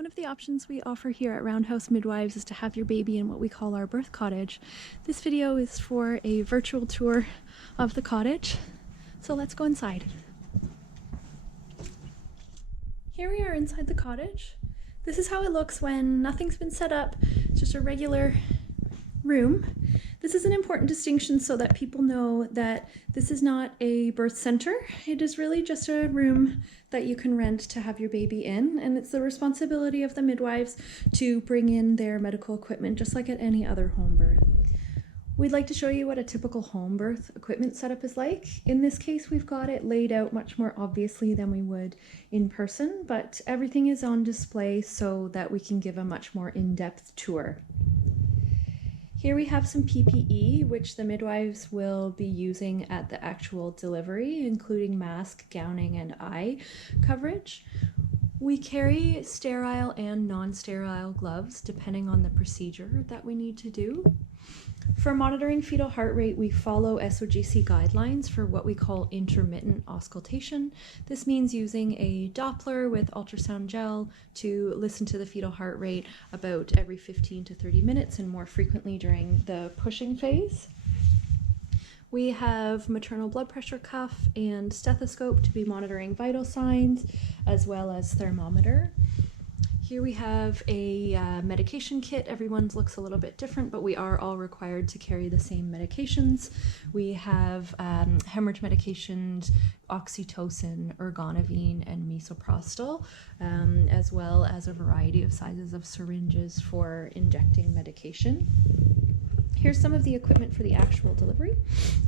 One of the options we offer here at Roundhouse Midwives is to have your baby in what we call our birth cottage. This video is for a virtual tour of the cottage, so let's go inside. Here we are inside the cottage. This is how it looks when nothing's been set up, it's just a regular room. This is an important distinction so that people know that this is not a birth center. It is really just a room that you can rent to have your baby in, and it's the responsibility of the midwives to bring in their medical equipment just like at any other home birth. We'd like to show you what a typical home birth equipment setup is like. In this case, we've got it laid out much more obviously than we would in person, but everything is on display so that we can give a much more in-depth tour. Here we have some PPE, which the midwives will be using at the actual delivery, including mask, gowning, and eye coverage. We carry sterile and non-sterile gloves, depending on the procedure that we need to do. For monitoring fetal heart rate, we follow SOGC guidelines for what we call intermittent auscultation. This means using a Doppler with ultrasound gel to listen to the fetal heart rate about every 15 to 30 minutes and more frequently during the pushing phase. We have maternal blood pressure cuff and stethoscope to be monitoring vital signs, as well as thermometer. Here we have a medication kit. Everyone's looks a little bit different, but we are all required to carry the same medications. We have hemorrhage medications, oxytocin, ergonavine, and misoprostol, as well as a variety of sizes of syringes for injecting medication. Here's some of the equipment for the actual delivery.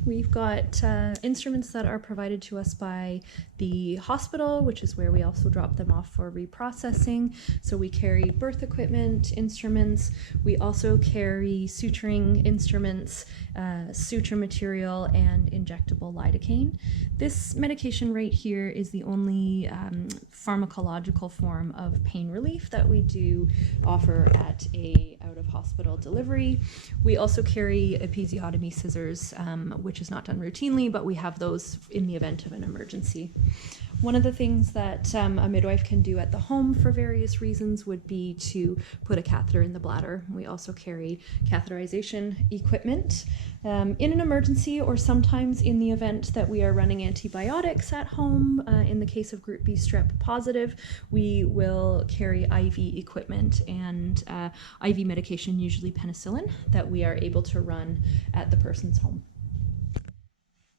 We've got instruments that are provided to us by the hospital, which is where we also drop them off for reprocessing. So we carry birth equipment, instruments. We also carry suturing instruments, suture material, and injectable lidocaine. This medication right here is the only pharmacological form of pain relief that we do offer at a out-of-hospital delivery. We also carry episiotomy scissors, which is not done routinely, but we have those in the event of an emergency. One of the things that a midwife can do at the home for various reasons would be to put a catheter in the bladder. We also carry catheterization equipment. In an emergency, or sometimes in the event that we are running antibiotics at home, in the case of group B strep positive, we will carry IV equipment and IV medication, usually penicillin, that we are able to run at the person's home.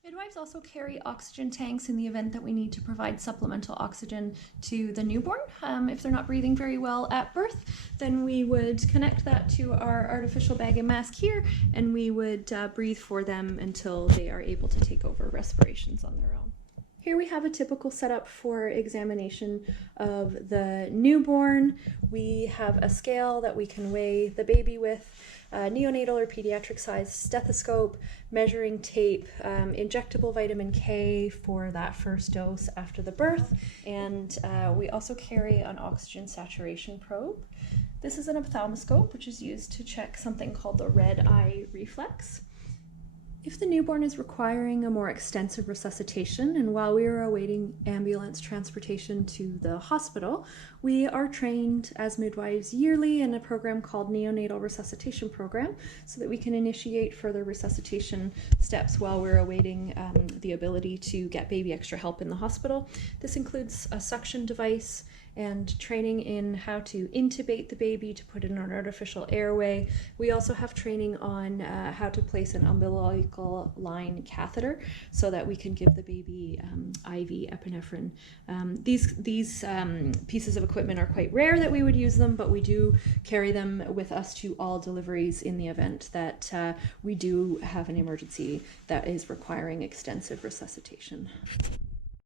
Midwives also carry oxygen tanks in the event that we need to provide supplemental oxygen to the newborn. If they're not breathing very well at birth, then we would connect that to our artificial bag and mask here, and we would breathe for them until they are able to take over respirations on their own. Here we have a typical setup for examination of the newborn. We have a scale that we can weigh the baby with, neonatal or pediatric size stethoscope, measuring tape, injectable vitamin K for that first dose after the birth, and we also carry an oxygen saturation probe. This is an ophthalmoscope, which is used to check something called the red eye reflex. If the newborn is requiring a more extensive resuscitation, and while we are awaiting ambulance transportation to the hospital, we are trained as midwives yearly in a program called Neonatal Resuscitation Program, so that we can initiate further resuscitation steps while we're awaiting the ability to get baby extra help in the hospital. This includes a suction device and training in how to intubate the baby, to put in an artificial airway. We also have training on how to place an umbilical line catheter so that we can give the baby IV epinephrine. These pieces of equipment are quite rare that we would use them, but we do carry them with us to all deliveries in the event that we do have an emergency that is requiring extensive resuscitation.